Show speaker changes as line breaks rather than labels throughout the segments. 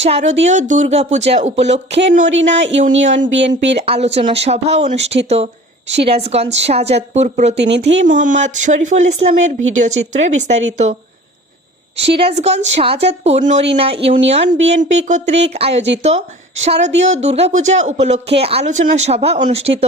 শারদীয় দুর্গাপূজা উপলক্ষে নরিনা ইউনিয়ন বিএনপির আলোচনা সভা অনুষ্ঠিত। সিরাজগঞ্জ শাহজাদপুর প্রতিনিধি মোহাম্মদ শরীফুল ইসলামের ভিডিও চিত্রে বিস্তারিত। সিরাজগঞ্জ শাহজাদপুর নরিনা ইউনিয়ন বিএনপি কর্তৃক আয়োজিত শারদীয় দুর্গাপূজা উপলক্ষে আলোচনা সভা অনুষ্ঠিত।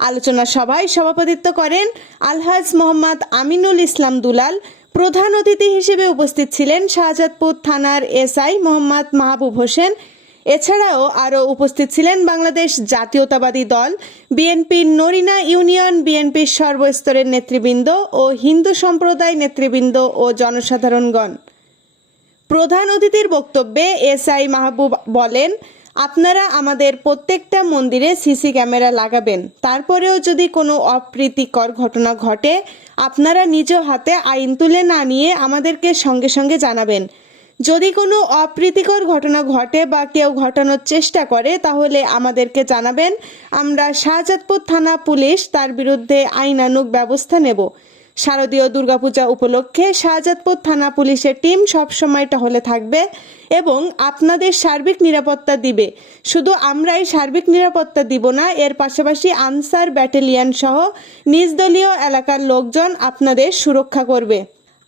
আলোচনা সভায় সভাপতিত্ব করেন আলহাজ মোহাম্মদ আমিনুল ইসলাম দুলাল প্রধান অতিথি হিসেবে উপস্থিত ছিলেন শাহজাদপুর থানার এসআই মোহাম্মদ মাহবুব হোসেন। এছাড়াও আরও উপস্থিত ছিলেন বাংলাদেশ জাতীয়তাবাদী দল বিএনপির নরিনা ইউনিয়ন বিএনপির সর্বস্তরের নেতৃবৃন্দ ও হিন্দু সম্প্রদায় নেতৃবৃন্দ ও জনসাধারণগণ। প্রধান অতিথির বক্তব্যে এসআই মাহবুব বলেন আপনারা আমাদের প্রত্যেকটা মন্দিরে সিসি ক্যামেরা লাগাবেন। তারপরেও যদি কোনো অপ্রীতিকর ঘটনা ঘটে, আপনারা নিজ হাতে আইন তুলে না নিয়ে আমাদেরকে সঙ্গে সঙ্গে জানাবেন। যদি কোনো অপ্রীতিকর ঘটনা ঘটে বা কেউ ঘটানোর চেষ্টা করে, তাহলে আমাদেরকে জানাবেন। আমরা শাহজাদপুর থানা পুলিশ তার বিরুদ্ধে আইনানুগ ব্যবস্থা নেব। শারদীয় দুর্গাপূজা উপলক্ষে শাহজাদপুর থানা পুলিশের টিম সবসময় টহলে থাকবে এবং আপনাদের সার্বিক নিরাপত্তা দিবে। শুধু আমরাই সার্বিক নিরাপত্তা দিব না, এর পাশাপাশি আনসার ব্যাটালিয়ান সহ নিজ দলীয় এলাকার লোকজন আপনাদের সুরক্ষা করবে।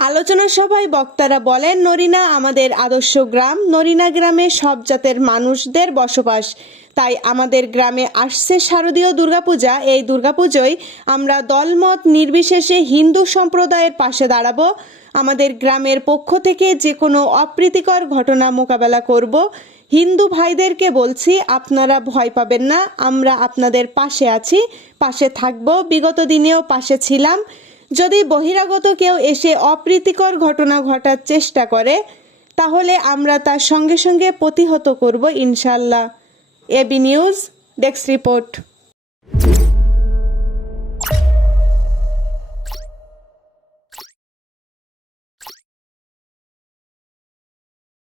আলোচনা সভায় বক্তারা বলেন, নরিনা আমাদের আদর্শ গ্রাম। নরিনা গ্রামে সব জাতের মানুষদের বসবাস। তাই আমাদের গ্রামে আসছে শারদীয় দুর্গাপূজা। এই দুর্গাপুজোয় আমরা দলমত নির্বিশেষে হিন্দু সম্প্রদায়ের পাশে দাঁড়াবো। আমাদের গ্রামের পক্ষ থেকে যে কোনো অপ্রীতিকর ঘটনা মোকাবেলা করব। হিন্দু ভাইদেরকে বলছি, আপনারা ভয় পাবেন না। আমরা আপনাদের পাশে আছি, পাশে থাকব। বিগত দিনেও পাশে ছিলাম। যদি বহিরাগত কেউ এসে অপ্রীতিকর ঘটনা ঘটার চেষ্টা করে, তাহলে আমরা তার সঙ্গে সঙ্গে প্রতিহত করব ইনশাল্লাহ এবি নিউজ, ডেস্ক রিপোর্ট।